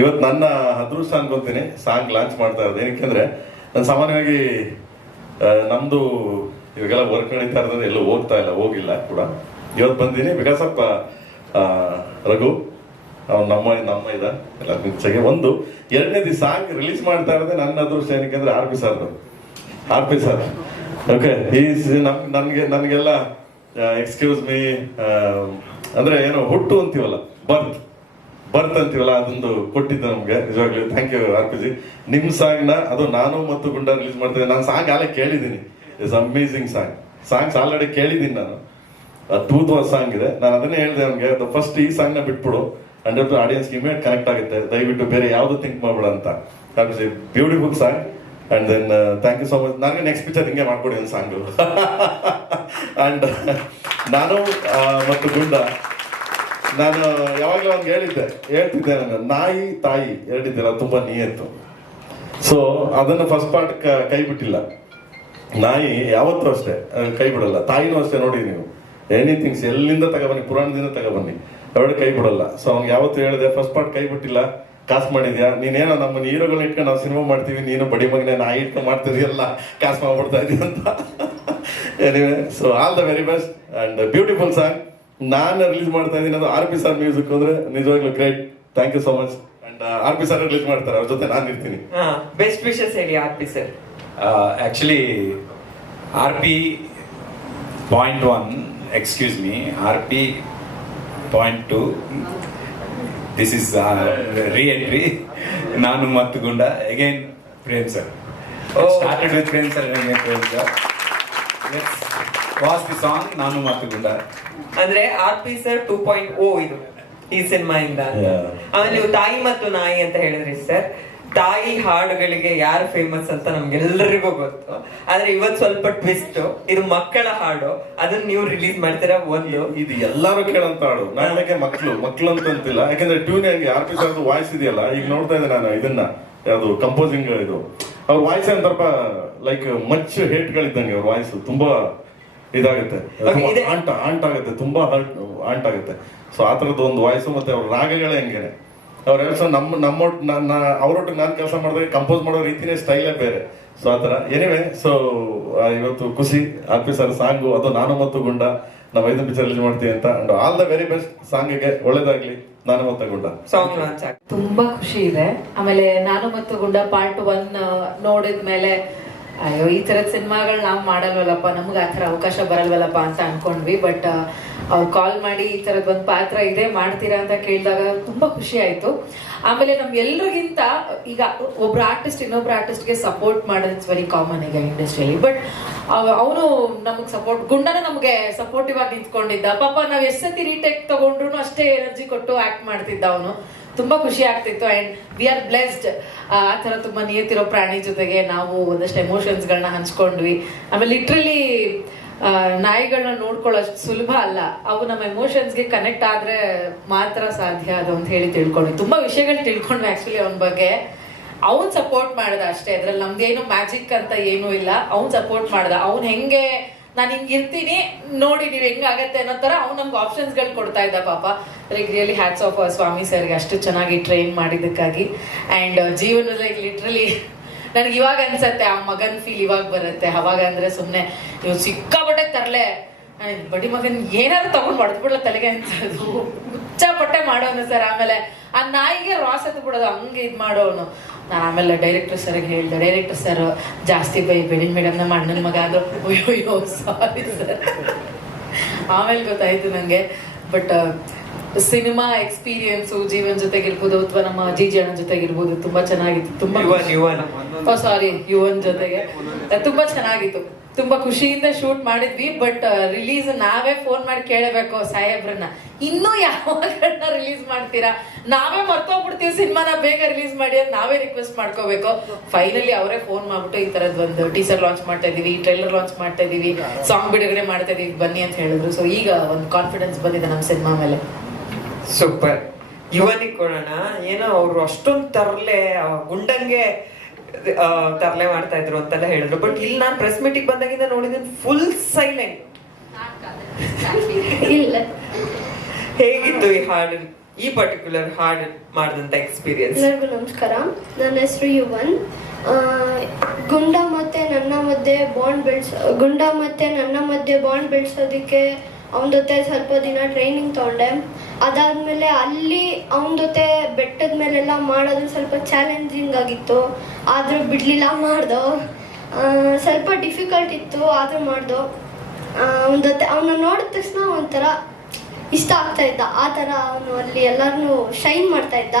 ಇವತ್ತು ನನ್ನ ಅದೃಷ್ಟ ಅನ್ಕೊಂತೀನಿ. ಸಾಂಗ್ ಲಾಂಚ್ ಮಾಡ್ತಾ ಇರೋದು. ಏನಕ್ಕೆಂದ್ರೆ ನಾನು ಸಾಮಾನ್ಯವಾಗಿ ನಮ್ದು ಇವಾಗೆಲ್ಲ ವರ್ಕ್ ನಡೀತಾ ಇರೋದ್ರೆ ಎಲ್ಲೂ ಹೋಗ್ತಾ ಇಲ್ಲ, ಹೋಗಿಲ್ಲ ಕೂಡ. ಇವತ್ತು ಬಂದೀನಿ ಬಿಕಾಸ್ ಆಫ್ ರಘು. ಅವ್ನು ನಮ್ಮ ನಮ್ಮ ಇದ. ಎಲ್ಲ ಮಿಚ್ಚಾಗಿ ಒಂದು. ಎರಡನೇದು ಸಾಂಗ್ ರಿಲೀಸ್ ಮಾಡ್ತಾ ಇರೋದೇ ನನ್ನ ಅದೃಷ್ಟ. ಏನಕ್ಕೆ ಅಂದ್ರೆ R P sir R P sir okay is ನಮ್, ನನಗೆ, ನನಗೆಲ್ಲ ಎಕ್ಸ್ಕ್ಯೂಸ್ ಮೀ ಅಂದ್ರೆ ಏನೋ ಹುಟ್ಟು ಅಂತೀವಲ್ಲ ಬರ್ತ್ ಬರ್ತ್ ಅಂತೀವಲ್ಲ ಅದೊಂದು ಕೊಟ್ಟಿದ್ದ ನಮ್ಗೆ, ನಿಜವಾಗ್ಲೂ. Thank you R P ji ನಿಮ್ ಸಾಂಗ್ನ ಅದು ನಾನು ಮತ್ತು ಗುಂಡ ರಿಲೀಸ್ ಮಾಡ್ತಿದ್ದೆ ನಾನು ಸಾಂಗ್ ಆಲೇ ಕೇಳಿದ್ದೀನಿ. It's amazing song. Songs already ಕೇಳಿದ್ದೀನಿ ನಾನು. ಅದ್ಭುತವಾದ ಸಾಂಗ್ ಇದೆ. ನಾನು ಅದನ್ನೇ ಹೇಳಿದೆ ಅವ್ನಿಗೆ ಫಸ್ಟ್ ಈ ಸಾಂಗ್ನ ಬಿಟ್ಬಿಡು. ಹಂಡ್ರೆಡ್ ಆಡಿಯನ್ಸ್ ಇಮೇಟ್ ಕನೆಕ್ಟ್ ಆಗುತ್ತೆ. ದಯವಿಟ್ಟು ಬೇರೆ ಯಾವ್ದು ಥಿಂಕ್ ಮಾಡ್ಬಿಡು ಅಂತ. Beautiful song. And then thank you so much ನನಗೆ ನೆಕ್ಸ್ಟ್ ಪಿಕ್ಚರ್ ಹಿಂಗೆ ಮಾಡ್ಕೊಡಿ ಒಂದು ಸಾಂಗು. ಅಂಡ್ ನಾನು ಮತ್ತು ಗುಂಡ. ನಾನು ಯಾವಾಗಲೂ ಅವ್ನಿಗೆ ಹೇಳಿದ್ದೆ, ಹೇಳ್ತಿದ್ದೆ ನಾನು, ನಾಯಿ, ತಾಯಿ ಹೇಳಿದ್ದೆಲ್ಲ ತುಂಬಾ ನಿಯತ್ತು. ಸೊ ಅದನ್ನು ಫಸ್ಟ್ ಪಾರ್ಟ್ ಕೈ ಬಿಟ್ಟಿಲ್ಲ ನಾಯಿ ಯಾವತ್ತೂ ಅಷ್ಟೇ ಕೈ ಬಿಡಲ್ಲ ತಾಯಿನೂ ಅಷ್ಟೇ, ನೋಡಿ ನೀವು. ಎನಿಥಿಂಗ್ಸ್ ಎಲ್ಲಿಂದ ತಗೊಬನ್ನಿ, ಪುರಾಣದಿಂದ ತಗೊಬನ್ನಿ ಎರಡು ಕೈ ಬಿಡಲ್ಲ ಸೊ ಅವ್ನಿಗೆ ಯಾವತ್ತು ಹೇಳಿದೆ ಫಸ್ಟ್ ಪಾರ್ಟ್ ಕೈ ಬಿಟ್ಟಿಲ್ಲ ಕಾಸು ಮಾಡಿದ್ಯಾ? ನೀನೇನೋ ನಮ್ಮ ಹೀರೋಗಳನ್ನ ಇಟ್ಕೊಂಡು ನಾವು ಸಿನಿಮಾ ಮಾಡ್ತೀವಿ, ನೀನು ಬಡಿ ಮಗನೇ, ನಾಯಿ ಇಟ್ಕೊಂಡು ಮಾಡ್ತಿದ್ಯಲ್ಲ, ಕಾಸು ಮಾಡ್ಬಿಡ್ತಾ ಇದೀಯ ಅಂತ. Anyway so all the very best and beautiful song ನಾನು ರಿಲೀಸ್ ಮಾಡ್ತಾ ಇದ್ದೀನಿ ಅದು ಆರ್ ಪಿ ಸರ್ ಮ್ಯೂಸಿಕ್ ಅಂದ್ರೆ ನಿಜವಾಗ್ಲೂ great thank you so much and R P sir release ಮಾಡ್ತಾರೆ ಅವ್ರ ಜೊತೆ ನಾನು ಇರ್ತೀನಿ. ಹಾ ಬೆಸ್ಟ್ ವಿಶಸ್ ಹೇಳಿ R P sir actually R P point one excuse me R P point two this is reentry Naanu Mattu Gunda again Prem sir. Started with Prem sir Prem sir was the song Naanu Mattugunda Gunda ಅಂದ್ರೆ R P sir two point O ಇದು ಈ ಸಿನಿಮಾಯಿಂದ ಇಂದ. ಆಮೇಲೆ ನೀವು ತಾಯಿ ಮತ್ತು ನಾಯಿ ಅಂತ ಹೇಳಿದ್ರಿ ಸರ್ ತಾಯಿ ಹಾಡುಗಳಿಗೆ ಯಾರು ಫೇಮಸ್ ಅಂತ ನಮ್ಗೆಲ್ಲರಿಗೂ ಗೊತ್ತು. ಆದ್ರೆ ಇವತ್ ಸ್ವಲ್ಪ ಟ್ವಿಸ್ಟ್ ಇದು ಮಕ್ಕಳ ಹಾಡು ಅದನ್ನ ನೀವು ರಿಲೀಸ್ ಮಾಡ್ತೀರಾ ಒಂದು. ಇದು ಎಲ್ಲರೂ ಕೇಳಂತ ಹಾಡು. ನನಗೆ ಮಕ್ಕಳು ಮಕ್ಕಳು ಅಂತ ಅಂತಿಲ್ಲ ಯಾಕಂದ್ರೆ ಟ್ಯೂನ್ ಹೆಂಗೆ ಆರ್ ಪಿ ಸರ್ ವಾಯ್ಸ್ ಇದೆಯಲ್ಲ ಈಗ ನೋಡ್ತಾ ಇದ್ದೆ ನಾನು ಇದನ್ನ ಯಾವುದು ಕಂಪೋಸಿಂಗ್ ಇದು. ಅವ್ರ ವಾಯ್ಸ್ ಏನ್ ಸ್ವಲ್ಪ ಲೈಕ್ ಮಚ್ ಹೇಟ್ಗಳಿದ್ದಂಗೆ ಅವ್ರ ವಾಯ್ಸ್ ತುಂಬಾ ಇದಾಗುತ್ತೆ. ಆಂಟ ಆಂಟ್ ಆಗುತ್ತೆ ತುಂಬಾ ಹರ್ಟ್ ಆಂಟ್ ಆಗುತ್ತೆ. ಸೊ ಆ ಥರದ್ದು ಒಂದು ವಾಯ್ಸ್ ಮತ್ತೆ ಅವ್ರ ರಾಗಗಳೇ ಹೆಂಗೇನೆ. ಅವ್ರ ಸೊ ನಮ್ಮ ನಮ್ಮೊಟ್ಟು ನನ್ನ ಅವರೊಟ್ಟಿಗೆ ನಾನು ಕೆಲಸ ಮಾಡಿದ್ರೆ ಕಂಪೋಸ್ ಮಾಡೋ ರೀತಿನೇ ಸ್ಟೈಲೇ ಬೇರೆ. ಸೊ ಆ ಥರ. ಎನಿವೆ ಸೊ ಇವತ್ತು ಖುಷಿ ಆಫೀಸರ್ ಸಾಂಗು ಅದು ನಾನು ಮತ್ತು ಗುಂಡ. ನಾವು ಐದು ಪಿಕ್ಚರ್ ರಿಲೀಸ್ ಮಾಡ್ತೀವಿ ಅಂತ. And all the very best ಸಾಂಗಿಗೆ. ಒಳ್ಳೇದಾಗ್ಲಿ. ನಾನು ಮತ್ತು ಗುಂಡ. ಸಾಂಗ್ ಲಾಂಚ್ ಆಗ ತುಂಬಾ ಖುಷಿ ಇದೆ. ಆಮೇಲೆ ನಾನು ಮತ್ತು ಗುಂಡ ಪಾರ್ಟ್ ಒನ್ ನೋಡಿದ ಮೇಲೆ ಅಯ್ಯೋ, ಈ ತರದ ಸಿನಿಮಾಗಳು ನಾವು ಮಾಡಲ್ವಲ್ಲಪ್ಪ, ನಮ್ಗೆ ಆ ಥರ ಅವಕಾಶ ಬರಲ್ವಲ್ಲಪ್ಪ ಅಂತ ಅನ್ಕೊಂಡ್ವಿ. ಬಟ್ ಅವ್ರು ಕಾಲ್ ಮಾಡಿ ಈ ಥರದ್ ಒಂದು ಪಾತ್ರ ಇದೆ, ಮಾಡ್ತೀರಾ ಅಂತ ಕೇಳಿದಾಗ ತುಂಬಾ ಖುಷಿ ಆಯ್ತು. ಆಮೇಲೆ ನಮ್ ಎಲ್ರಿಗಿಂತ ಈಗ ಒಬ್ರು ಆರ್ಟಿಸ್ಟ್ ಇನ್ನೊಬ್ರು ಆರ್ಟಿಸ್ಟ್ಗೆ ಸಪೋರ್ಟ್ ಮಾಡೋದು ವೆರಿ ಕಾಮನ್ ಈಗ ಇಂಡಸ್ಟ್ರಿಯಲ್ಲಿ ಬಟ್ ಅವನು ನಮಗೆ ಸಪೋರ್ಟ್ ಗುಂಡನ ನಮಗೆ ಸಪೋರ್ಟಿವ್ ಆಗಿ ನಿಂತ್ಕೊಂಡಿದ್ದ. ಪಾಪ ನಾವ್ ಎಷ್ಟು ಸತಿ ರೀಟೇಕ್ ತಗೊಂಡ್ರು ಅಷ್ಟೇ ಎನರ್ಜಿ ಕೊಟ್ಟು ಆಕ್ಟ್ ಮಾಡ್ತಿದ್ದ ಅವನು. ತುಂಬಾ ಖುಷಿ ಆಗ್ತಿತ್ತು ಅಂಡ್ ವಿ ಆರ್ ಬ್ಲೆಸ್ಡ್ ಆ ತರ ತುಂಬಾ ನಿಯತಿರೋ ಪ್ರಾಣಿ ಜೊತೆಗೆ ನಾವು ಒಂದಷ್ಟು ಎಮೋಷನ್ಸ್ ಗಳನ್ನ ಹಂಚ್ಕೊಂಡ್ವಿ. ಆಮೇಲೆ ಲಿಟ್ರಲಿ ನಾಯಿಗಳನ್ನ ನೋಡ್ಕೊಳ್ಳೋಷ್ಟು ಸುಲಭ ಅಲ್ಲ. ಅವು ನಮ್ಮ ಎಮೋಷನ್ಸ್ಗೆ ಕನೆಕ್ಟ್ ಆದ್ರೆ ಮಾತ್ರ ಸಾಧ್ಯ ಅದು ಅಂತ ಹೇಳಿ ತಿಳ್ಕೊಂಡ್ವಿ. ತುಂಬಾ ವಿಷಯಗಳು ತಿಳ್ಕೊಂಡ್ವಿ ಆಕ್ಚುಲಿ ಅವನ ಬಗ್ಗೆ. ಅವ್ನ್ ಸಪೋರ್ಟ್ ಮಾಡ್ದ ಅಷ್ಟೇ. ಅದ್ರಲ್ಲಿ ನಮ್ದೇನು ಮ್ಯಾಜಿಕ್ ಅಂತ ಏನೂ ಇಲ್ಲ. ಅವ್ನ್ ಸಪೋರ್ಟ್ ಮಾಡ್ದ. ಅವ್ನ್ ಹೆಂಗೆ ನಾನು ಹಿಂಗೆ ಇರ್ತೀನಿ ನೋಡಿ ನೀವ್ ಹೆಂಗಾಗತ್ತೆ ಅನ್ನೋ ತರ ಅವ್ನು ನಮ್ಗೆ ಆಪ್ಷನ್ಸ್ಗಳು ಕೊಡ್ತಾ ಇದ್ದ ಪಾಪ. Like really hats off Swami ಸರ್ಗೆ ಅಷ್ಟು ಚೆನ್ನಾಗಿ ಟ್ರೈನ್ ಮಾಡಿದ್ದಕ್ಕಾಗಿ. ಅಂಡ್ ಜೀವನ ಲೈಕ್ ಲಿಟ್ರಲಿ ನನಗೆ ಇವಾಗ ಅನ್ಸತ್ತೆ, ಆ ಮಗನ್ ಫೀಲ್ ಇವಾಗ ಬರುತ್ತೆ. ಅವಾಗ ಅಂದ್ರೆ ಸುಮ್ನೆ ನೀವು ಸಿಕ್ಕಾಬಟ್ಟೆ ತರಲೆ. ಬಡಿ ಮಗನ್ ಏನಾದ್ರು ತಗೊಂಡ್ ಹೊಡೆದ್ಬಿಡ್ಲ ತಲೆಗೆ ಅನ್ಸೋದು ಹುಚ್ಚಾಪಟ್ಟೆ ಮಾಡೋನು ಸರ್ ಆಮೇಲೆ ಆ ನಾಯಿಗೆ ರಾಸ್ ಎತ್ತು ಬಿಡೋದು ಹಂಗೆ ಇದ್ ಮಾಡೋನು. ನಾನು ಆಮೇಲೆ ಡೈರೆಕ್ಟರ್ ಸರ್ಗೆ ಹೇಳಿದೆ ಡೈರೆಕ್ಟರ್ ಸರ್ ಜಾಸ್ತಿ ಬೈಬೇಡಿ ಮೇಡಮ್ ನಮ್ಮ ಅಣ್ಣನ ಮಗ ಅದು ಅಯ್ಯೋ ಸಾರಿ ಸರ್ ಆಮೇಲೆ ಗೊತ್ತಾಯ್ತು ನಂಗೆ. ಬಟ್ ಸಿನಿಮಾ ಎಕ್ಸ್ಪೀರಿಯನ್ಸು ಜೀವನ್ ಜೊತೆಗಿರ್ಬೋದು ಅಥವಾ ನಮ್ಮ ಜೀಜಿ ಅಣ್ಣನ ಜೊತೆಗಿರ್ಬೋದು ತುಂಬಾ ಚೆನ್ನಾಗಿತ್ತು ತುಂಬಾ ಸಾರಿ ಯುವನ್. ಜೊತೆಗೆ. ತುಂಬಾ ಚೆನ್ನಾಗಿತ್ತು. ತುಂಬಾ ಖುಷಿಯಿಂದ ಶೂಟ್ ಮಾಡಿದ್ವಿ ಬಟ್ ರಿಲೀಸ್ ನಾವೇ ಫೋನ್ ಮಾಡಿ ಕೇಳಬೇಕು ಸಾಹೇಬ್ರನ್ನ. ಇನ್ನೂ ಯಾವಾಗ ರಿಲೀಸ್ ಮಾಡ್ತೀರಾ? ನಾವೇ ಮರ್ತೋಗ್ಬಿಡ್ತೀವಿ, ಸಿನಿಮಾನ ಬೇಗ ರಿಲೀಸ್ ಮಾಡಿ ಅಂತ ನಾವೇ ರಿಕ್ವೆಸ್ಟ್ ಮಾಡ್ಕೋಬೇಕು. ಫೈನಲಿ ಅವರೇ ಫೋನ್ ಮಾಡ್ಬಿಟ್ಟು ಈ ತರದ್ ಒಂದು ಟೀಸರ್ ಲಾಂಚ್ ಮಾಡ್ತಾ ಇದೀವಿ ಟ್ರೈಲರ್ ಲಾಂಚ್ ಮಾಡ್ತಾ ಇದೀವಿ ಸಾಂಗ್ ಬಿಡುಗಡೆ ಮಾಡ್ತಾ ಇದೀವಿ, ಬನ್ನಿ ಅಂತ ಹೇಳಿದ್ರು. ಸೊ ಈಗ ಒಂದು ಕಾನ್ಫಿಡೆನ್ಸ್ ಬಂದಿದೆ ನಮ್ಮ ಸಿನಿಮಾ ಮೇಲೆ. ಸೂಪರ್ ಯುವನಿಗೆ ಕೊಡೋಣ? ಏನೋ ಅವ್ರು ಅಷ್ಟೊಂದು ತರಲೆ ಗುಂಡಂಗೆ ತರ್ಲೆ ಮಾಡ್ತಾ ಇದ್ರು ಅಂತೆಲ್ಲ ಹೇಳಿದ್ರು. ಬಟ್ ಇಲ್ಲಿ ನಾನು ಪ್ರೆಸ್ ಮೀಟಿಂಗ್ ಬಂದಾಗಿಂದ ನೋಡಿದ್ದೀನಿ ಫುಲ್ ಸೈಲೆಂಟ್ ಇಲ್ಲ ಹೇಗಿತ್ತು ಈ ಹಾಡು ಈ ಪರ್ಟಿಕ್ಯುಲರ್ ಹಾಡು ಮಾಡಿದಂತ ಎಕ್ಸ್ಪೀರಿಯನ್ಸ್ ಎಲ್ಲರಿಗೂ ನಮಸ್ಕಾರ. ನನ್ನ ಹೆಸರು ಯುವನ್. ಗುಂಡ ಮತ್ತೆ ನನ್ನ ಮಧ್ಯೆ ಬಾಂಡ್ ಬೆಳೆಸ ಗುಂಡ ಮತ್ತೆ ನನ್ನ ಮಧ್ಯೆ ಬಾಂಡ್ ಬೆಳೆಸೋದಕ್ಕೆ ಅವನ ಜೊತೆ ಸ್ವಲ್ಪ ದಿನ ಟ್ರೈನಿಂಗ್ ತಗೊಂಡೆ. ಅದಾದ್ಮೇಲೆ ಅಲ್ಲಿ ಅವನ ಜೊತೆ ಬೆಟ್ಟದ ಮೇಲೆಲ್ಲ ಮಾಡೋದು ಸ್ವಲ್ಪ ಚಾಲೆಂಜಿಂಗ್ ಆಗಿತ್ತು. ಆದರೂ ಬಿಡಲಿಲ್ಲ, ಮಾಡ್ದೋ. ಸ್ವಲ್ಪ ಡಿಫಿಕಲ್ಟ್ ಇತ್ತು, ಆದರೂ ಮಾಡ್ದು. ಅವನ ಜೊತೆ ಅವನ ನೋಡಿದ ತಕ್ಷಣ ಒಂಥರ ಇಷ್ಟ ಆಗ್ತಾ ಇದ್ದ. ಆ ಥರ ಅವನು ಅಲ್ಲಿ ಎಲ್ಲರನ್ನೂ ಶೈನ್ ಮಾಡ್ತಾ ಇದ್ದ.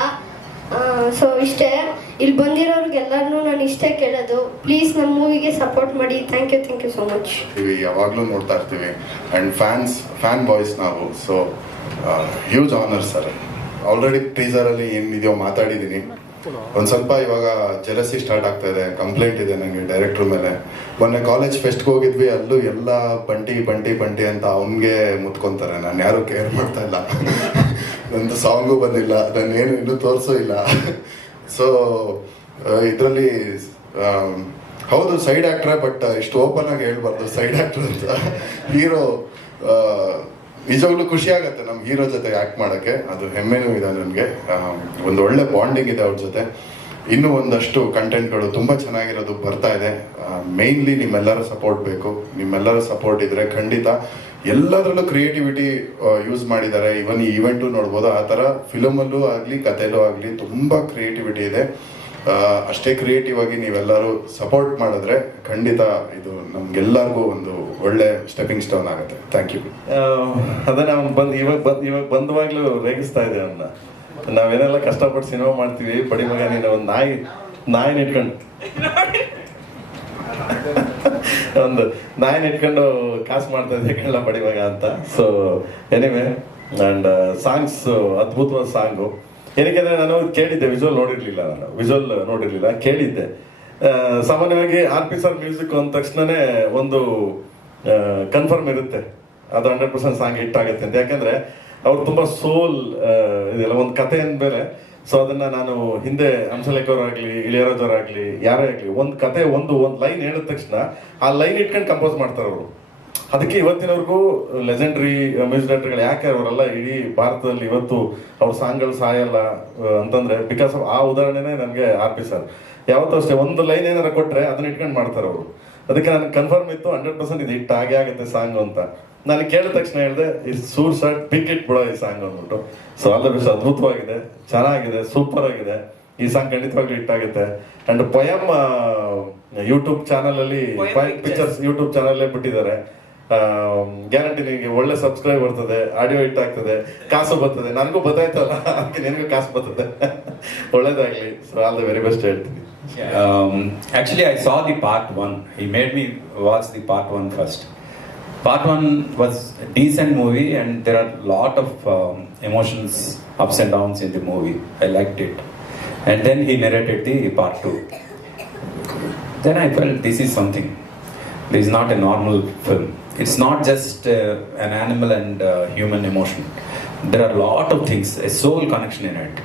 ಸೊ ಇಷ್ಟೇ. ಇಲ್ಲಿ ಬಂದಿರೋರ್ಗೆಲ್ಲರನ್ನೂ ನಾನು ಇಷ್ಟೇ ಕೇಳೋದು. ಪ್ಲೀಸ್ ನಮ್ಮ ಮೂವಿಗೆ ಸಪೋರ್ಟ್ ಮಾಡಿ. Thank you thank you so much EV ಯಾವಾಗಲೂ ನೋಡ್ತಾ ಇರ್ತೀವಿ. ಆ್ಯಂಡ್ ಫ್ಯಾನ್ಸ್ ಫ್ಯಾನ್ ಬಾಯ್ಸ್ ನಾವು so huge honour sir already ಟೀಸರಲ್ಲಿ ಏನಿದೆಯೋ ಮಾತಾಡಿದ್ದೀನಿ ಒಂದು ಸ್ವಲ್ಪ ಇವಾಗ ಜೆರಸಿ ಸ್ಟಾರ್ಟ್ ಆಗ್ತಾ ಇದೆ. ಕಂಪ್ಲೇಂಟ್ ಇದೆ ನನಗೆ ಡೈರೆಕ್ಟ್ರ್ ಮೇಲೆ. ಮೊನ್ನೆ ಕಾಲೇಜ್ ಫೆಸ್ಟ್ಗೆ ಹೋಗಿದ್ವಿ. ಅಲ್ಲೂ ಎಲ್ಲ ಬಂಟಿ ಬಂಟಿ ಬಂಟಿ ಅಂತ ಅವನಿಗೆ ಮುತ್ಕೊಂತಾರೆ. ನಾನು ಯಾರು ಕೇರ್ ಮಾಡ್ತಾ ಇಲ್ಲ. ನಂದು ಸಾಂಗು ಬಂದಿಲ್ಲ ನಾನು ಏನು ಇನ್ನೂ ತೋರಿಸೋ ಇಲ್ಲ. ಸೊ ಇದರಲ್ಲಿ ಹೌದು ಸೈಡ್ ಆ್ಯಕ್ಟ್ರೇ ಬಟ್ ಇಷ್ಟು ಓಪನ್ ಆಗಿ ಹೇಳ್ಬಾರ್ದು ಸೈಡ್ ಆ್ಯಕ್ಟ್ರ್ ಅಂತ. ಹೀರೋ ನಿಜವಾಗ್ಲೂ ಖುಷಿ ಆಗುತ್ತೆ ನಮ್ಮ ಹೀರೋ ಜೊತೆ ಆ್ಯಕ್ಟ್ ಮಾಡೋಕ್ಕೆ. ಅದು ಹೆಮ್ಮೆನೂ ಇದೆ ನನಗೆ. ಒಂದು ಒಳ್ಳೆ ಬಾಂಡಿಂಗ್ ಇದೆ ಅವ್ರ ಜೊತೆ. ಇನ್ನೂ ಒಂದಷ್ಟು ಕಂಟೆಂಟ್ಗಳು ತುಂಬ ಚೆನ್ನಾಗಿರೋದು ಬರ್ತಾ ಇದೆ. ಮೇಯ್ನ್ಲಿ ನಿಮ್ಮೆಲ್ಲರ ಸಪೋರ್ಟ್ ಬೇಕು. ನಿಮ್ಮೆಲ್ಲರ ಸಪೋರ್ಟ್ ಇದ್ರೆ ಖಂಡಿತ ಎಲ್ಲದರಲ್ಲೂ ಕ್ರಿಯೇಟಿವಿಟಿ ಯೂಸ್ ಮಾಡಿದ್ದಾರೆ. ಇವನ್ ಈ ಇವೆಂಟು ನೋಡ್ಬೋದು? ಆ ಥರ ಫಿಲಮಲ್ಲೂ ಆಗಲಿ ಕಥೆಲೂ ಆಗಲಿ ತುಂಬ ಕ್ರಿಯೇಟಿವಿಟಿ ಇದೆ. ಅಷ್ಟೇ ಕ್ರಿಯೇಟಿವ್ ಆಗಿ ನೀವೆಲ್ಲರೂ ಸಪೋರ್ಟ್ ಮಾಡಿದ್ರೆ ಖಂಡಿತ ಇದು ನಮ್ಗೆಲ್ಲರಿಗೂ ಒಂದು ಒಳ್ಳೆ ಸ್ಟೆಪಿಂಗ್ ಸ್ಟೋನ್ ಆಗುತ್ತೆ. ಥ್ಯಾಂಕ್ ಯು ಅದನ್ನ ಅವ್ನು ಬಂದು ಇವಾಗ ಬಂದು ಇವಾಗ ಬಂದವಾಗ್ಲೂ ರೇಗಿಸ್ತಾ ಇದೆ ಅವನ್ನ ನಾವೇನೆಲ್ಲ ಕಷ್ಟಪಟ್ಟು ಸಿನಿಮಾ ಮಾಡ್ತೀವಿ ಬಡಿ ಮಗ ನೀನು ಒಂದು ನಾಯಿ ನಾಯಿನ ಇಟ್ಕೊಂಡು ಒಂದು ನಾಯಿನ ಇಟ್ಕೊಂಡು ಕಾಸು ಮಾಡ್ತಾ ಇದ್ದೆ ಕಳ್ಳ ಪಡಿವಾಗ ಅಂತ. ಸೊ ಎನಿವೆ ಅಂಡ್ ಸಾಂಗ್ಸ್ ಅದ್ಭುತವಾದ ಸಾಂಗು ಏನಕ್ಕೆ ನಾನು ಕೇಳಿದ್ದೆ ವಿಜುವಲ್ ನೋಡಿರ್ಲಿಲ್ಲ ನಾನು. ವಿಜುವಲ್ ನೋಡಿರ್ಲಿಲ್ಲ, ಕೇಳಿದ್ದೆ. ಸಾಮಾನ್ಯವಾಗಿ ಆರ್ ಪಿ ಸರ್ ಮ್ಯೂಸಿಕ್ ಅಂದ ತಕ್ಷಣನೇ ಒಂದು ಕನ್ಫರ್ಮ್ ಇರುತ್ತೆ. ಅದು ಹಂಡ್ರೆಡ್ ಪರ್ಸೆಂಟ್ ಸಾಂಗ್ ಹಿಟ್ ಆಗುತ್ತೆ ಅಂತ. ಯಾಕಂದ್ರೆ, ಅವ್ರು ತುಂಬಾ ಸೋಲ್ ಇದೆಲ್ಲ, ಒಂದು ಕಥೆ ಅಂದ್ಮೇಲೆ ಸೊ ಅದನ್ನ ನಾನು ಹಿಂದೆ ಹಂಸಲೇಖವರಾಗ್ಲಿ, ಇಳಿಯರಾಜವರಾಗ್ಲಿ, ಯಾರೇ ಆಗ್ಲಿ, ಒಂದು ಕತೆ, ಒಂದು ಒಂದು ಲೈನ್ ಹೇಳಿದ ತಕ್ಷಣ ಆ ಲೈನ್ ಇಟ್ಕೊಂಡು ಕಂಪೋಸ್ ಮಾಡ್ತಾರೆ ಅವರು. ಅದಕ್ಕೆ ಇವತ್ತಿನವರೆಗೂ ಲೆಜೆಂಡ್ರಿ ಮ್ಯೂಸಿಕ್ ಡೈರೆಕ್ಟರ್ಗಳು ಯಾಕೆ ಅವರೆಲ್ಲ ಇಡೀ ಭಾರತದಲ್ಲಿ ಇವತ್ತು ಅವ್ರ ಸಾಂಗ್ಗಳು ಸಾಯಲ್ಲ ಅಂತಂದ್ರೆ ಬಿಕಾಸ್ ಆ ಉದಾಹರಣೆನೇ ನನಗೆ ಆರ್ ಸರ್. ಯಾವತ್ತೂ ಅಷ್ಟೇ ಒಂದು ಲೈನ್ ಏನಾರ ಕೊಟ್ಟರೆ ಅದನ್ನ ಇಟ್ಕೊಂಡು ಮಾಡ್ತಾರೆ ಅವರು. ಅದಕ್ಕೆ ನನಗೆ ಕನ್ಫರ್ಮ್ ಇತ್ತು ಹಂಡ್ರೆಡ್ ಪರ್ಸೆಂಟ್ ಇದು ಹಿಟ್ ಆಗೇ ಆಗುತ್ತೆ ಸಾಂಗ್ ಅಂತ. ನಾನು ಕೇಳಿದ ತಕ್ಷಣ ಹೇಳಿದೆ ಈ ಸೂರ್ ಶರ್ಟ್ ಬಿಗ್ ಇಟ್ ಬಿಡೋ ಈ ಸಾಂಗ್ ಅಂದ್ಬಿಟ್ಟು. ಸೊ ಅಲ್ಲ ಬಿಸ್ ಬೆಸ್ಟ್ ಅದ್ಭುತವಾಗಿದೆ ಚೆನ್ನಾಗಿದೆ ಸೂಪರ್ ಆಗಿದೆ ಈ ಸಾಂಗ್ ಖಂಡಿತವಾಗ್ಲೂ ಹಿಟ್ ಆಗುತ್ತೆ. ಅಂಡ್ ಪೊಯಮ್ ಯೂಟ್ಯೂಬ್ ಚಾನಲ್ ಅಲ್ಲಿ ಪಿಕ್ಚರ್ಸ್. ಯೂಟ್ಯೂಬ್ ಚಾನಲ್ ಬಿಟ್ಟಿದ್ದಾರೆ. ಗ್ಯಾರಂಟಿ ನಿಮಗೆ ಒಳ್ಳೆ ಸಬ್ಸ್ಕ್ರೈಬ್ ಬರ್ತದೆ ಆಡಿಯೋ ಹಿಟ್ ಆಗ್ತದೆ ಕಾಸು ಬರ್ತದೆ. ನನಗೂ ಬತ್ತಾಯ್ತಲ್ಲ ಅದಕ್ಕೆ ನಿನಗೂ ಕಾಸು ಬರ್ತದೆ. ಒಳ್ಳೇದಾಗ್ಲಿ. So all the very best ಹೇಳ್ತೀನಿ. Um, I saw the the part one. He made me watch the part first first. Part one was a decent movie, and there are a lot of um, emotions, ups and downs in the movie. I liked it. And then he narrated the part two. Then I felt this is something. This is not a normal film. It's not just uh, an animal and uh, human emotion. There are a lot of things, a soul connection in it.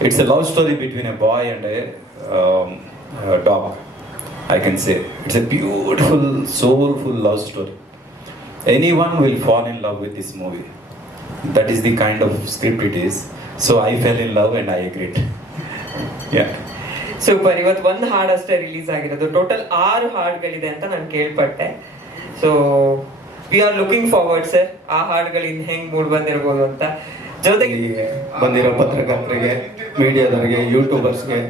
It's a love story between a boy and a, um, a dog. I can say it's a beautiful, soulful love story. Anyone will fall in love with this movie. That is the kind of script it is. So I fell in love and I agreed. Yeah. Super ಇವತ್ತು ಒಂದು ಹಾಡು ಅಷ್ಟೇ release ಆಗಿರೋದು total ಆರು ಹಾಡುಗಳಿದೆ ಅಂತ ನಾನು ಕೇಳ್ಪಟ್ಟೆ so we are looking forward sir ಆ ಹಾಡುಗಳಿಂದ ಹೆಂಗ್ ಮೂಡ್ ಬಂದಿರ್ಬೋದು ಅಂತ ಜೊತೆಗೆ ಬಂದಿರೋ ಪತ್ರಕರ್ತರಿಗೆ ಮೀಡಿಯಾದವರಿಗೆ ಯೂಟ್ಯೂಬರ್ಸ್ಗೆ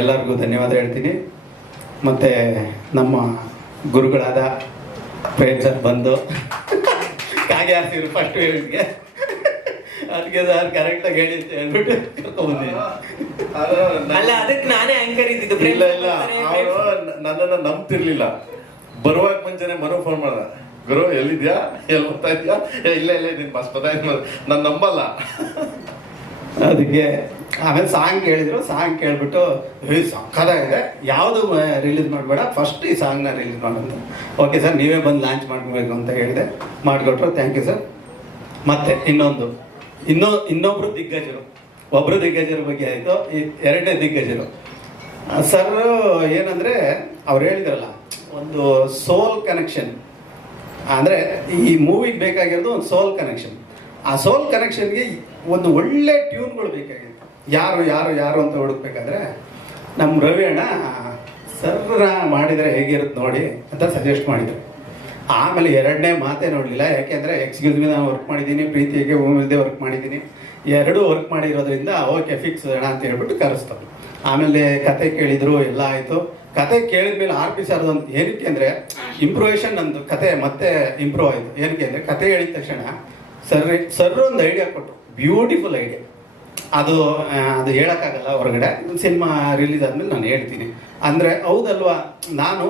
ಎಲ್ಲರಿಗೂ ಧನ್ಯವಾದ ಹೇಳ್ತೀನಿ ಮತ್ತು ನಮ್ಮ ಗುರುಗಳಾದ ಪ್ರೇಮ್ ಸರ್ ಬಂದು. ಕಾಗೆ ಹಾಕ್ತಿದ್ರು ಫಸ್ಟ್ ಹೇಳಿದ್ಗೆ ಅದಕ್ಕೆ ಸರ್ ಕರೆಕ್ಟಾಗಿ ಹೇಳಿ ಅಂತ ಹೇಳ್ಬಿಟ್ಟು ಅಲ್ಲ ಅದಕ್ಕೆ ನಾನೇ ಆಂಕರ್ ಇದ್ದಿದ್ದು. ಇಲ್ಲ ಇಲ್ಲ. ಅವರು ನನ್ನನ್ನ ನಂಬ್ತಿರ್ಲಿಲ್ಲ. ಬರುವಾಗ ಮುಂಚೆನೆ ಮರು ಫೋನ್ ಮಾಡ್ದ. ಗುರು ಎಲ್ಲಿದ್ಯಾ? ಎಲ್ಲಿ ಹೋಗ್ತಾ ಇದ್ಯಾ? ಏ, ಇಲ್ಲ ಇಲ್ಲ ಇದೀನಿ ಬಸ್ ಬರ್ತಾ ನಾನು ನಂಬಲ್ಲ. ಅದಕ್ಕೆ ಆಮೇಲೆ ಸಾಂಗ್ ಕೇಳಿದ್ರು ಸಾಂಗ್ ಕೇಳ್ಬಿಟ್ಟು ಏ ಇದೆ. ಯಾವುದು ರಿಲೀಸ್ ಮಾಡಬೇಡ. ಫಸ್ಟ್ ಈ ಸಾಂಗ್ನ ರಿಲೀಸ್ ಮಾಡಂತ ಓಕೆ ಸರ್ ನೀವೇ ಬಂದು ಲಾಂಚ್ ಮಾಡ್ಕೋಬೇಕು ಅಂತ ಹೇಳಿದೆ. ಮಾಡಿಕೊಟ್ರು. ಥ್ಯಾಂಕ್ ಯು ಸರ್ ಮತ್ತೆ ಇನ್ನೊಂದು. ಇನ್ನೊ, ಇನ್ನೊಬ್ರು ದಿಗ್ಗಜರು. ಒಬ್ರು ದಿಗ್ಗಜರ ಬಗ್ಗೆ ಆಯಿತು. ಎರಡನೇ ದಿಗ್ಗಜರು. ಸರ್ ಏನಂದ್ರೆ, ಅವ್ರು ಹೇಳಿದ್ರಲ್ಲ, ಒಂದು ಸೋಲ್ ಕನೆಕ್ಷನ್ ಅಂದ್ರೆ ಈ ಮೂವಿಗೆ ಬೇಕಾಗಿರೋದು ಒಂದು ಸೋಲ್ ಕನೆಕ್ಷನ್ ಆ ಸೋಲ್ ಕನೆಕ್ಷನ್ಗೆ ಒಂದು ಒಳ್ಳೆ ಟ್ಯೂನ್ಗಳು ಬೇಕಾಗಿತ್ತು. ಯಾರು ಯಾರು ಯಾರು ಅಂತ ಹುಡುಕ್ಬೇಕಾದ್ರೆ ನಮ್ಮ ರವಿ ಅಣ್ಣ ಸರ್ರ ಮಾಡಿದರೆ ಹೇಗಿರುತ್ತೆ ನೋಡಿ ಅಂತ ಸಜೆಸ್ಟ್ ಮಾಡಿದರು. ಆಮೇಲೆ ಎರಡನೇ ಮಾತೇ ನೋಡಲಿಲ್ಲ, ಯಾಕೆಂದರೆ ಎಕ್ಸ್ಕ್ಯೂಸ್ ಮೀ ನಾನು ವರ್ಕ್ ಮಾಡಿದ್ದೀನಿ, ಪ್ರೀತಿಗೆ ಹೋಮಿಲ್ದೇ ವರ್ಕ್ ಮಾಡಿದ್ದೀನಿ. ಎರಡೂ ವರ್ಕ್ ಮಾಡಿರೋದ್ರಿಂದ ಓಕೆ ಫಿಕ್ಸ್ ಅಣ್ಣ ಅಂತ ಹೇಳ್ಬಿಟ್ಟು ಕರೆಸ್ತಾರೆ ಆಮೇಲೆ ಕತೆ ಕೇಳಿದರು, ಎಲ್ಲ ಆಯಿತು. ಕತೆ ಕೇಳಿದ್ಮೇಲೆ ಆರ್ ಪಿ ಸರ್ ಅಂತ ಏನಕ್ಕೆ ಅಂದರೆ ಇಂಪ್ರೂವೇಷನ್ ನಂದು ಕತೆ ಮತ್ತೆ ಇಂಪ್ರೂವ್ ಆಯಿತು. ಏನಕ್ಕೆ ಅಂದರೆ, ಕತೆ ಹೇಳಿದ ತಕ್ಷಣ ಸರ್ ಸರ್ ಒಂದು ಐಡಿಯಾ ಕೊಟ್ಟರು ಬ್ಯೂಟಿಫುಲ್ ಐಡಿಯಾ ಅದು ಅದು ಹೇಳೋಕ್ಕಾಗಲ್ಲ ಹೊರಗಡೆ. ಸಿನಿಮಾ ರಿಲೀಸ್ ಆದ್ಮೇಲೆ ನಾನು ಹೇಳ್ತೀನಿ. ಅಂದರೆ ಹೌದಲ್ವಾ? ನಾನು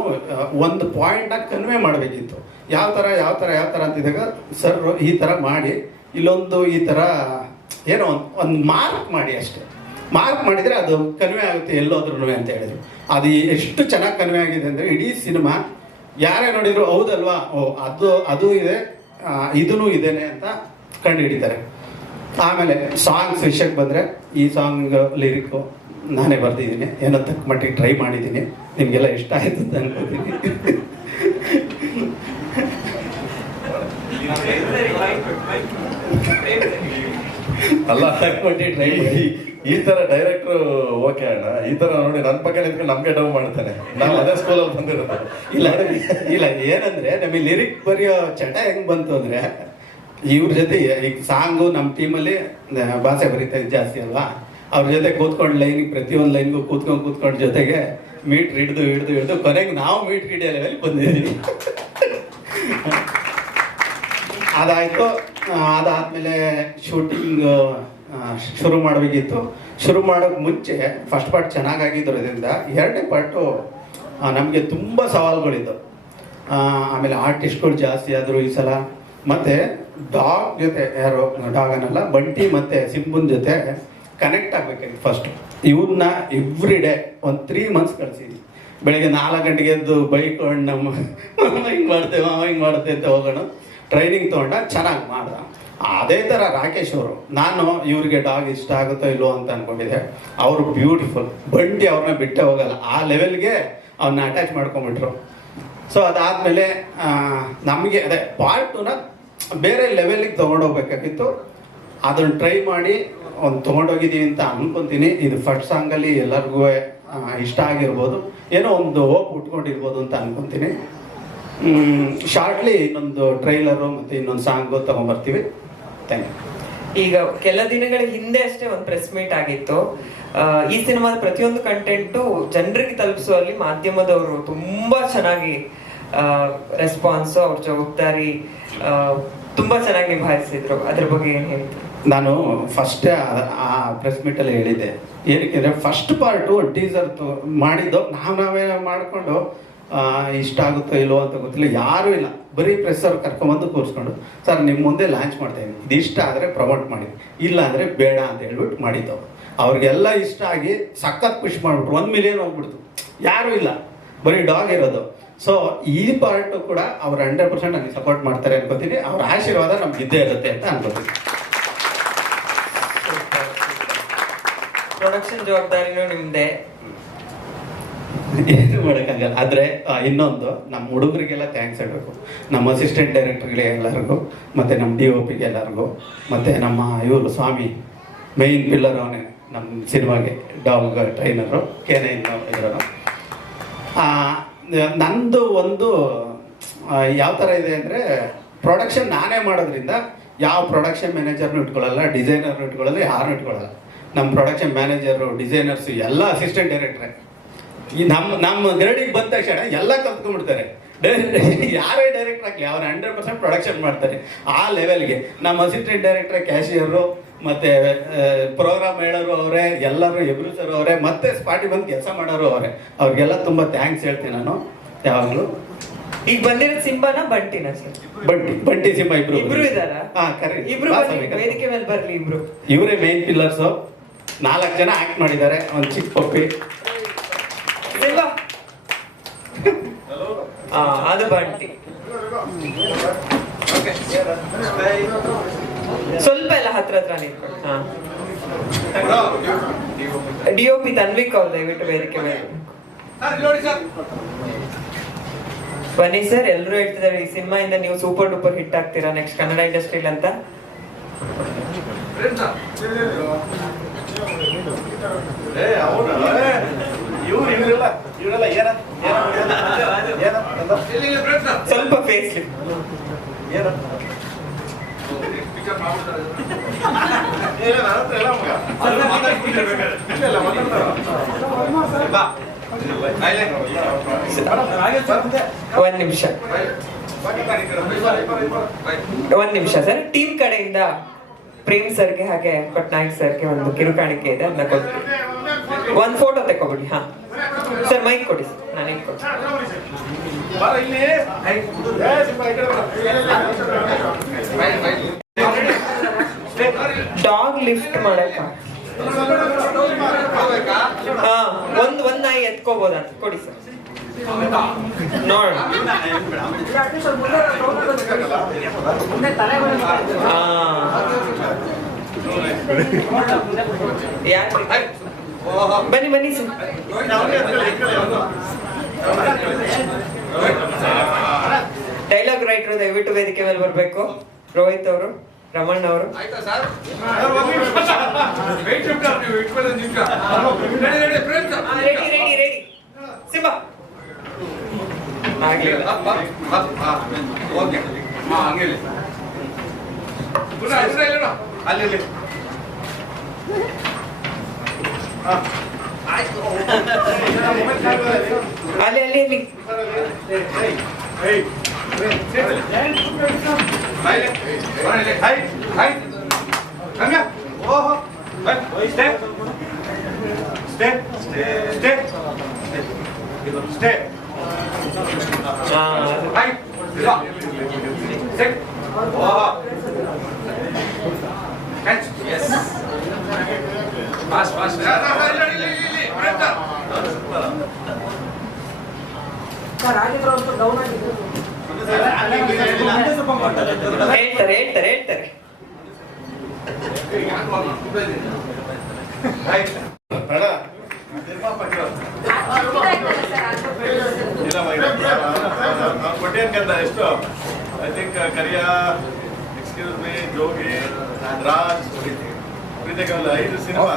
ಒಂದು ಪಾಯಿಂಟ್ನ ಕನ್ವೆ ಮಾಡಬೇಕಿತ್ತು. ಯಾವ ಥರ ಯಾವ ಥರ ಯಾವ ಥರ ಅಂತಿದ್ದಾಗ ಸರ್ ಈ ಥರ ಮಾಡಿ, ಇಲ್ಲೊಂದು ಈ ಥರ ಏನೋ ಒಂದು ಒಂದು ಮಾರ್ಕ್ ಮಾಡಿ ಅಷ್ಟೇ. ಮಾರ್ಕ್ ಮಾಡಿದರೆ ಅದು ಕನ್ವೆ ಆಗುತ್ತೆ ಎಲ್ಲೋದ್ರೂ ಅಂತ ಹೇಳಿದ್ರು. ಅದು ಎಷ್ಟು ಚೆನ್ನಾಗಿ ಕನ್ವೆ ಆಗಿದೆ ಅಂದರೆ ಇಡೀ ಸಿನಿಮಾ ಯಾರೇ ನೋಡಿದ್ರು ಹೌದಲ್ವಾ? ಓ, ಅದು ಅದು ಇದೆ ಇದೂ ಇದೇನೆ ಅಂತ ಕಂಡು ಹಿಡಿತಾರೆ ಆಮೇಲೆ ಸಾಂಗ್ಸ್ ವಿಷಯಕ್ಕೆ ಬಂದರೆ ಈ ಸಾಂಗ್ ಲಿರಿಕ್ಕು ನಾನೇ ಬರೆದಿದ್ದೀನಿ. ಏನೋ ತಕ್ಕ ಮಟ್ಟಿಗೆ ಟ್ರೈ ಮಾಡಿದ್ದೀನಿ. ನಿಮಗೆಲ್ಲ ಇಷ್ಟ ಆಯ್ತು ಅಂತ ಅನ್ಕೋತೀನಿ. ಅಲ್ಲ ತಕ್ಕ ಮಟ್ಟಿಗೆ ಟ್ರೈ ಮಾಡಿ. ಈ- ಈ ತರ ಡೈರೆಕ್ಟರ್ ಓಕೆ ಅಣ್ಣ. ಈ ತರ ನೋಡಿ ನನ್ನ ಪಕ್ಕ ನಿಂತ್ಕೊಂಡು ನಮ್ಗೆ ಡೌ ಮಾಡ್ತಾನೆ. ನಾವು ಅದೇ ಸ್ಕೂಲಲ್ಲಿ ಬಂದಿರೋದು. ಇಲ್ಲ ಇಲ್ಲ ಏನಂದ್ರೆ ನಮಗೆ ಲಿರಿಕ್ ಬರೆಯೋ ಚಟ ಹೆಂಗ್ ಬಂತು ಅಂದ್ರೆ ಇವ್ರ ಜೊತೆ ಈಗ ಸಾಂಗು ನಮ್ಮ ಟೀಮಲ್ಲಿ ಭಾಷೆ ಬರೀತಾ ಇದ್ದು ಜಾಸ್ತಿ ಅಲ್ವಾ? ಅವ್ರ ಜೊತೆ ಕೂತ್ಕೊಂಡು ಲೈನಿಗೆ ಪ್ರತಿಯೊಂದು ಲೈನ್ಗೂ ಕೂತ್ಕೊಂಡು ಕೂತ್ಕೊಂಡು ಜೊತೆಗೆ ಮೀಟ್ರ್ ಹಿಡಿದು, ಹಿಡ್ದು ಹಿಡ್ದು, ಕೊನೆಗೆ ನಾವು ಮೀಟ್ರ್ ಹಿಡಿಯೋ ಲೆವೆಲ್ ಬಂದಿದ್ದೀವಿ ಅದಾಯಿತು. ಅದಾದಮೇಲೆ ಶೂಟಿಂಗ್ ಶುರು ಮಾಡಬೇಕಿತ್ತು. ಶುರು ಮಾಡೋಕ್ಕೆ ಮುಂಚೆ ಫಸ್ಟ್ ಪಾರ್ಟ್ ಚೆನ್ನಾಗಾಗಿದ್ದರಿಂದ ಎರಡನೇ ಪಾರ್ಟು ನಮಗೆ ತುಂಬ ಸವಾಲುಗಳಿದ್ದವು. ಆಮೇಲೆ ಆರ್ಟಿಸ್ಟ್ಗಳು ಜಾಸ್ತಿ ಆದರು ಈ ಸಲ. ಮತ್ತು ಡಾಗ್ ಜೊತೆ ಯಾರು ಡಾಗ್ ಅನ್ನಲ್ಲ ಬಂಟಿ ಮತ್ತು ಸಿಂಬುನ್ ಜೊತೆ ಕನೆಕ್ಟ್ ಆಗಬೇಕಾಗಿತ್ತು ಫಸ್ಟ್ ಇವನ್ನ ಎವ್ರಿ ಡೇ ಒಂದು ತ್ರೀ ಮಂತ್ಸ್ ಕಳಿಸಿದ್ವಿ ಬೆಳಿಗ್ಗೆ ನಾಲ್ಕು ಗಂಟೆಗೆ ಎದ್ದು ಬೈಕ್ ನಮ್ಮ ಹಿಂಗೆ ಮಾಡ್ತೇವೆ ಅವ ಹಿಂಗೆ ಮಾಡ್ತೇವೆ ಅಂತ ಹೋಗೋಣ. ಟ್ರೈನಿಂಗ್ ತೊಗೊಂಡ ಚೆನ್ನಾಗಿ ಮಾಡ್ದ. ಅದೇ ಥರ ರಾಕೇಶ್ ಅವರು. ನಾನು ಇವ್ರಿಗೆ ಡಾಗ್ ಇಷ್ಟ ಆಗುತ್ತೋ ಇಲ್ಲೋ ಅಂತ ಅಂದ್ಕೊಂಡಿದ್ದೆ ಅವರು ಬ್ಯೂಟಿಫುಲ್ ಬಂಟಿ ಅವ್ರನ್ನ ಬಿಟ್ಟೆ ಹೋಗಲ್ಲ. ಆ ಲೆವೆಲ್ಗೆ ಅವನ್ನ ಅಟ್ಯಾಚ್ ಮಾಡ್ಕೊಂಬಿಟ್ರು ಸೊ ಅದಾದಮೇಲೆ ನಮಗೆ, ಅದೇ ಪಾರ್ಟುನ ಬೇರೆ ಲೆವೆಲಿಗೆ ತೊಗೊಂಡೋಗ್ಬೇಕಾಗಿತ್ತು. ಅದನ್ನು ಟ್ರೈ ಮಾಡಿ ಒಂದು ತೊಗೊಂಡೋಗಿದ್ದೀವಿ ಅಂತ ಅನ್ಕೊಂತೀನಿ. ಇದು ಫಸ್ಟ್ ಸಾಂಗಲ್ಲಿ ಎಲ್ಲರಿಗೂ ಇಷ್ಟ ಆಗಿರ್ಬೋದು. ಏನೋ ಒಂದು ಹೋಪ್ ಉಟ್ಕೊಂಡಿರ್ಬೋದು ಅಂತ ಅನ್ಕೊಂತೀನಿ. ಶಾರ್ಟ್ಲಿ ಇನ್ನೊಂದು ಟ್ರೈಲರು ಮತ್ತು ಇನ್ನೊಂದು ಸಾಂಗು ತೊಗೊಂಬರ್ತೀವಿ. ಥ್ಯಾಂಕ್ ಯು ಈಗ ಕೆಲ ದಿನಗಳ ಹಿಂದೆ ಅಷ್ಟೇ ಒಂದು ಪ್ರೆಸ್ ಮೀಟ್ ಆಗಿತ್ತು. ಈ ಸಿನಿಮಾದ ಪ್ರತಿಯೊಂದು ಕಂಟೆಂಟು ಜನರಿಗೆ ತಲುಪಿಸುವಲ್ಲಿ ಮಾಧ್ಯಮದವರು ತುಂಬಾ ಚೆನ್ನಾಗಿ ರೆಸ್ಪಾನ್ಸು ಅವ್ರ ಜವಾಬ್ದಾರಿ ತುಂಬಾ ಚೆನ್ನಾಗಿ ನಿಭಾಯಿಸಿದ್ರು. ಅದ್ರ ಬಗ್ಗೆ ಏನ್ ನಾನು ಫಸ್ಟೇ ಆ ಪ್ರೆಸ್ ಮೀಟಲ್ಲಿ ಹೇಳಿದ್ದೆ. ಏನಕ್ಕೆ ಫಸ್ಟ್ ಪಾರ್ಟು ಟೀಸರ್ ಮಾಡಿದ್ದು. ನಾವು ನಾವೇ ಮಾಡಿಕೊಂಡು ಇಷ್ಟ ಆಗುತ್ತೋ ಇಲ್ಲೋ ಅಂತ ಗೊತ್ತಿಲ್ಲ. ಯಾರೂ ಇಲ್ಲ. ಬರೀ ಪ್ರೆಸ್ ಅವ್ರು ಕರ್ಕೊಂಬಂದು ಕೂರಿಸ್ಕೊಂಡು, ಸರ್ ನಿಮ್ಮ ಮುಂದೆ ಲಾಂಚ್ ಮಾಡ್ತಾ ಇದ್ದೀನಿ. ಇದು ಇಷ್ಟ ಆದರೆ ಪ್ರಮೋಟ್ ಮಾಡಿ. ಇಲ್ಲ ಅಂದರೆ ಬೇಡ ಅಂತ ಹೇಳ್ಬಿಟ್ಟು ಮಾಡಿದ್ದು ಅವ್ರಿಗೆಲ್ಲ ಇಷ್ಟ ಆಗಿ ಸಖತ್ ಖುಷಿ ಮಾಡಿಬಿಟ್ರು. ಒಂದು ಮಿಲಿಯನ್ ಹೋಗ್ಬಿಡ್ತು. ಯಾರೂ ಇಲ್ಲ. ಬರೀ ಡಾಗ್ ಇರೋದು. ಸೊ ಈ ಪಾರ್ಟು ಕೂಡ ಅವ್ರು ಹಂಡ್ರೆಡ್ ಪರ್ಸೆಂಟ್ ನನಗೆ ಸಪೋರ್ಟ್ ಮಾಡ್ತಾರೆ ಅನ್ಕೋತೀನಿ. ಅವ್ರ ಆಶೀರ್ವಾದ ನಮ್ಗೆ ಇದ್ದೇ ಇರುತ್ತೆ ಅಂತ ಅನ್ಕೋತೀನಿ. ಪ್ರೊಡಕ್ಷನ್ ಜವಾಬ್ದಾರಿನೂ ನಿಮ್ದೆ. ಏನು ಮಾಡೋಕ್ಕಾಗಲ್ಲ. ಆದರೆ ಇನ್ನೊಂದು ನಮ್ಮ ಹುಡುಗರಿಗೆಲ್ಲ ಥ್ಯಾಂಕ್ಸ್ ಹೇಳಬೇಕು. ನಮ್ಮ ಅಸಿಸ್ಟೆಂಟ್ ಡೈರೆಕ್ಟರ್ಗಳಿಗೆ ಎಲ್ಲರಿಗೂ ಮತ್ತು ನಮ್ಮ ಡಿ ಒ ಪಿಗೆ ಎಲ್ಲರಿಗೂ ಮತ್ತು ನಮ್ಮ ಇವರು ಸ್ವಾಮಿ ಮೇಯ್ನ್ ಪಿಲ್ಲರ್ ಅವನೇ ನಮ್ಮ ಸಿನಿಮಾಗೆ ಡಾಗ್ ಟ್ರೈನರು ಕೆ ನೈನ್ ಇರೋರು ಆ, ನಂದು ಒಂದು ಯಾವ ಥರ ಇದೆ ಅಂದರೆ ಪ್ರೊಡಕ್ಷನ್ ನಾನೇ ಮಾಡೋದ್ರಿಂದ ಯಾವ ಪ್ರೊಡಕ್ಷನ್ ಮ್ಯಾನೇಜರ್ನು ಇಟ್ಕೊಳ್ಳಲ್ಲ ಡಿಸೈನರ್ನು ಇಟ್ಕೊಳ್ಳಲ್ಲ, ಯಾರನ್ನೂ ಇಟ್ಕೊಳ್ಳಲ್ಲ. ನಮ್ಮ ಪ್ರೊಡಕ್ಷನ್ ಮ್ಯಾನೇಜರು ಡಿಸೈನರ್ಸ್ ಎಲ್ಲ ಅಸಿಸ್ಟೆಂಟ್ ಡೈರೆಕ್ಟ್ರೆ ಈ ನಮ್ಮ ನಮ್ಮ ಗ್ರೇಡಿಗೆ ಬಂದ ತಕ್ಷಣ ಎಲ್ಲ ಕಲ್ತ್ಕೊಂಡ್ಬಿಡ್ತಾರೆ. ಯಾರೇ ಡೈರೆಕ್ಟರ್ ಆಗಲಿ ಅವ್ರು ಹಂಡ್ರೆಡ್ ಪರ್ಸೆಂಟ್ ಪ್ರೊಡಕ್ಷನ್ ಮಾಡ್ತಾರೆ. ಆ ಲೆವೆಲ್ಗೆ ನಮ್ಮ ಅಸಿಸ್ಟೆಂಟ್ ಡೈರೆಕ್ಟರ್ ಕ್ಯಾಶಿಯರು ಮತ್ತೆ ಪ್ರೋಗ್ರಾಮ್ ಹೇಳೋರು ಅವರೇ ಎಲ್ಲರೂ ಎಬ್ರಿಸರು ಅವರೇ ಮತ್ತೆ ಸ್ಪಾಟಿ ಬಂದು ಕೆಲಸ ಮಾಡೋರು ಅವರೇ. ಅವ್ರಿಗೆಲ್ಲ ತುಂಬ ಥ್ಯಾಂಕ್ಸ್ ಹೇಳ್ತೀನಿ ನಾನು. ಯಾವಾಗಲೂ. ಈಗ ಬಂದಿರೋ ಸಿಂಬಾನ ಬಂಟಿನ ಸರ್ ಬಂಟಿ ಬಂಟಿ ಸಿಂಹ ಇಬ್ರು ಇಬ್ರು ಇದಾರಾ ಹಾ ಕರೆಕ್ಟ್ ಇಬ್ರು ವೇದಿಕೆ ಮೇಲೆ ಬರ್ಲಿ ಇಬ್ರು. ಇವರೇ ಮೇನ್ ಪಿಲ್ಲರ್ಸ್ ನಾಲ್ಕು ಜನ ಆಕ್ಟ್ ಮಾಡಿದ್ದಾರೆ. ಒಂದು ಚಿಕ್ಕ ಪಪ್ಪಿ ಸಿಂಬಾ ಆ ಅದು ಬಂಟಿ. ಸ್ವಲ್ಪ ಎಲ್ಲ ಹತ್ರ ಹತ್ರ ನೀವು ಹಾ. ಡಿ ಒ ಪಿ ತನ್ವಿಕ್ ಅವ್ರು ದಯವಿಟ್ಟು ಮೇಲೆ ಬನ್ನಿ ಸರ್ ಎಲ್ಲರೂ ಹೇಳ್ತಿದ್ದಾರೆ, ಈ ಸಿನಿಮಾ ಇಂದ ನೀವು ಸೂಪರ್ ಡೂಪರ್ ಹಿಟ್ ಆಗ್ತೀರಾ ನೆಕ್ಸ್ಟ್ ಕನ್ನಡ ಇಂಡಸ್ಟ್ರಿಲ್ ಅಂತ? ಇವರೆಲ್ಲ ಸ್ವಲ್ಪ ಫೇಸ್. ಒಂದ್ ನಿಮಿಷ. ಒಂದ್ ನಿಮಿಷ ಸರ್. ಟೀಮ್ ಕಡೆಯಿಂದ ಪ್ರೇಮ್ ಸರ್ಗೆ ಹಾಗೆ ಪಟ್ನಾಯಕ್ ಸರ್ಗೆ ಒಂದು ಕಿರುಕಾಣಿಕೆ ಇದೆ. ಅದನ್ನ ಕೊಡ್ತೀನಿ ಒಂದ್ ಫೋಟೋ ತಕೊಬಿಡಿ ಹಾ. ಸರ್ ಮೈಕ್ ಕೊಡಿ ಸರ್ ನಾನು ಕೊಡ್ತೀನಿ. ಡಾಗ್ ಲಿಫ್ಟ್ ಮಾಡಕ್ಕ ಹಾ ಒಂದ್ ಒಂದ್ ನಾಯಿ ಎತ್ಕೋಬೋದಂತ ಕೊಡಿ ಸರ್ ಬನ್ನಿ ಬನ್ನಿ ಸರ್ ಡೈಲಾಗ್ ರೈಟರ್ ದಯವಿಟ್ಟು ವೇದಿಕೆ ಮೇಲೆ ಬರಬೇಕು. ರೋಹಿತ್ ಅವರು ರಮಣ್ಣ ಅವರು. ರೆಡಿ ರೆಡಿ ರೆಡಿ ಸಿಂಬಾ ಆಗ್ಲಿಲ್ಲ. ಅಲ್ಲಿ ಅಲ್ಲಿ. ಅಲ್ಲಿ ಅಲ್ಲಿ ಹಾ ಹೇಳ್ತಾರೆ ಹೇಳ್ತಾರೆ ಹೇಳ್ತಾರೆ ಬೇಡ ನಿರ್ಮಾಪ ಕೇಳು. ಇಲ್ಲ ಅವ್ನು ಕೊಟ್ಟೇನ್ಕಂದ ಎಷ್ಟು I think Kariya excuse me Jogi Raj ಪ್ರೀತಿಗೆ ಒಂದು ಐದು ಸಿನಿಮಾ